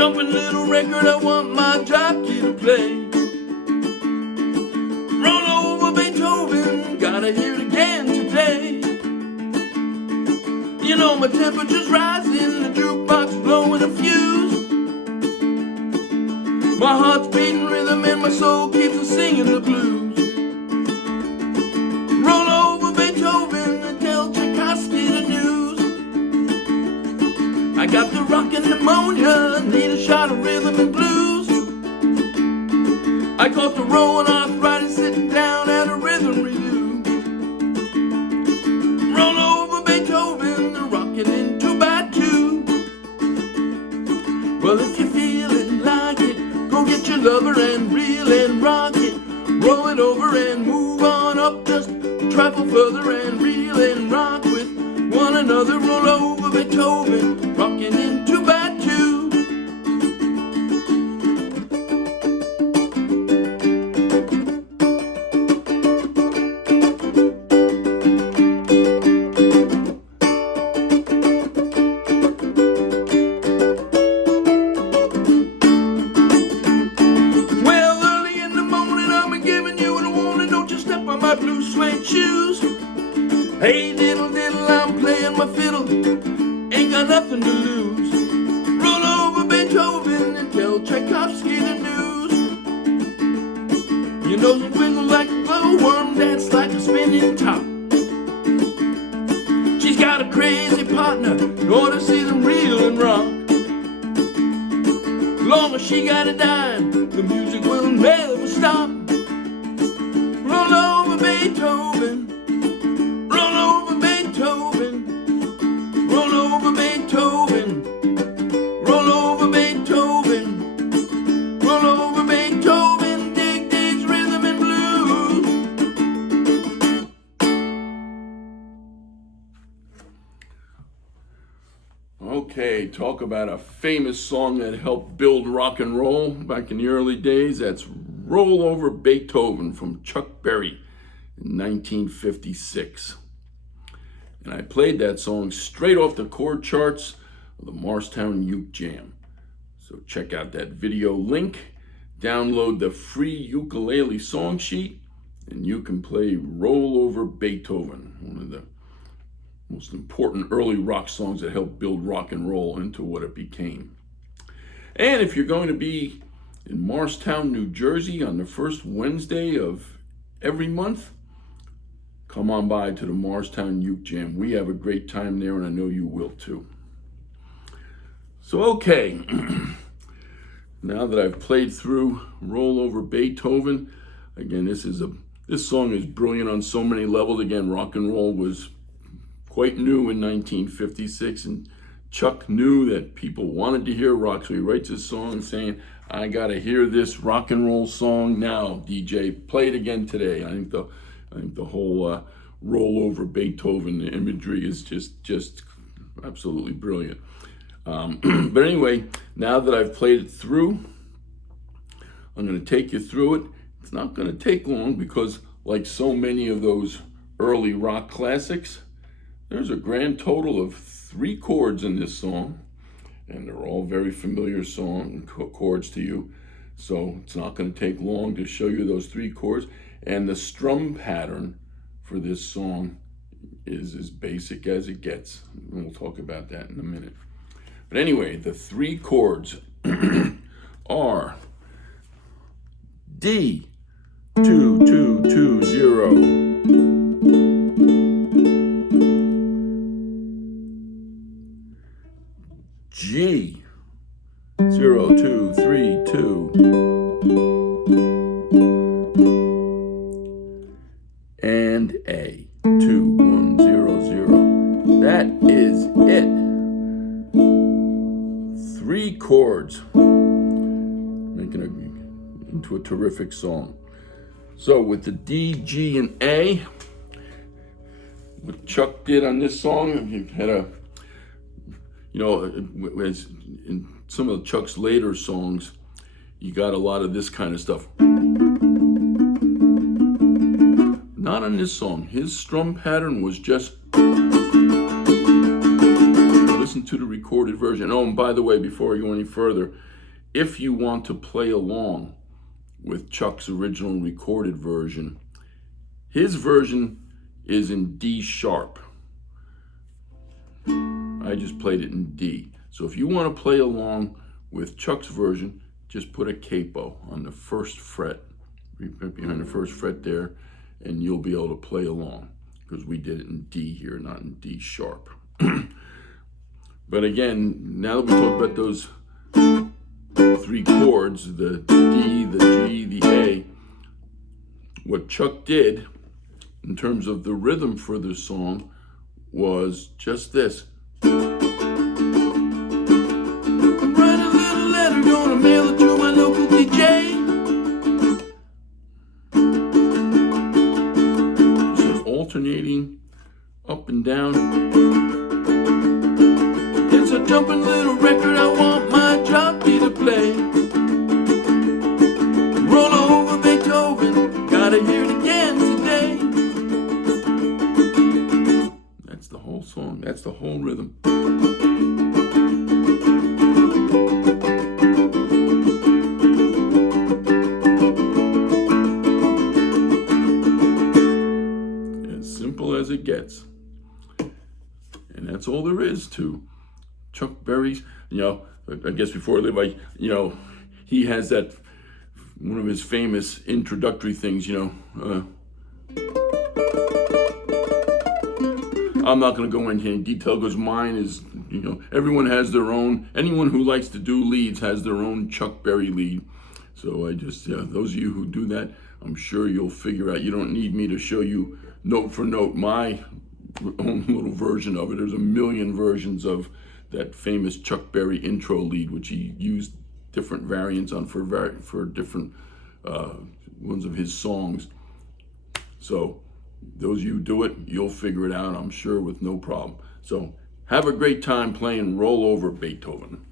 jumpin' little record I want my jockey to play. Roll over Beethoven, gotta hear it again today. You know my temperature's rising, the jukebox blowing a fuse. My heart's beating rhythm and my soul keeps on singing the blues. Roll over Beethoven and tell Tchaikovsky the news. I got the rockin' pneumonia, need a shot of rhythm and blues. I caught the rollin' arthritis sitting down at a rhythm review. Roll over Beethoven, the rockin' in 2x2. Well, if you're feeling like it, go get your lover and reel and rock it. Roll it over and move on up, just travel further and reel and rock with one another. Roll over Beethoven, rockin' in 2x2. My blue suede shoes. Hey diddle diddle, I'm playing my fiddle, ain't got nothing to lose. Roll over Beethoven and tell Tchaikovsky the news. Your nose will wiggle like a glowworm, dance like a spinning top. She's got a crazy partner, you ought to see them reel and rock. Long as she got a dime, the music will never stop. Roll over Beethoven, roll over Beethoven, roll over Beethoven, roll over Beethoven, roll over Beethoven, dig digs rhythm and blues. Okay, talk about a famous song that helped build rock and roll back in the early days. That's Roll Over Beethoven from Chuck Berry in 1956. And I played that song straight off the chord charts of the Morristown Uke Jam. So check out that video link, download the free ukulele song sheet, and you can play Roll Over Beethoven, one of the most important early rock songs that helped build rock and roll into what it became. And if you're going to be in Morristown, New Jersey on the first Wednesday of every month, come on by to the Morristown Uke Jam. We have a great time there, and I know you will too. So okay, now that I've played through Roll Over Beethoven, again, this song is brilliant on so many levels. Again, rock and roll was quite new in 1956, and Chuck knew that people wanted to hear rock, so he writes this song saying, I gotta hear this rock and roll song now, DJ, play it again today. I think the whole Roll Over Beethoven imagery is just absolutely brilliant. But anyway, now that I've played it through, I'm gonna take you through it. It's not gonna take long because, like so many of those early rock classics, there's a grand total of 3 chords in this song, and they're all very familiar chords to you. So it's not going to take long to show you those 3 chords. And the strum pattern for this song is as basic as it gets. And we'll talk about that in a minute. But anyway, the 3 chords are D, 2, 2, 2, 0. G, 0, 2, 3, 2. And A, 2, 1, 0, 0. That is it. 3 chords, making it into a terrific song. So with the D, G, and A, what Chuck did on this song, he had a, as in some of Chuck's later songs, you got a lot of this kind of stuff. Not on this song. His strum pattern was just, listen listen to the recorded version. Oh, and by the way, before I go any further, if you want to play along with Chuck's original recorded version, his version is in D sharp. I just played it in D. So if you want to play along with Chuck's version, just put a capo on the first fret, right behind the first fret there, and you'll be able to play along, because we did it in D here, not in D sharp. But again, now that we talk about those three chords, the D, the G, the A, what Chuck did in terms of the rhythm for this song was just this. I'm writing a little letter, gonna mail it to my local DJ. Just alternating up and down. It's a jumpin' little record I want my jockey to play. Roll over Beethoven, gotta hear it again today. That's the whole song, that's the whole rhythm. As simple as it gets. And that's all there is to Chuck Berry's. I guess before I leave, he has that, one of his famous introductory things, I'm not going to go into any detail because mine is, everyone has their own, anyone who likes to do leads has their own Chuck Berry lead. So I just, those of you who do that, I'm sure you'll figure out, you don't need me to show you note for note my own little version of it. There's a million versions of that famous Chuck Berry intro lead, which he used different variants on for different ones of his songs. So those of you who do it, you'll figure it out, I'm sure, with no problem. So have a great time playing Roll Over Beethoven.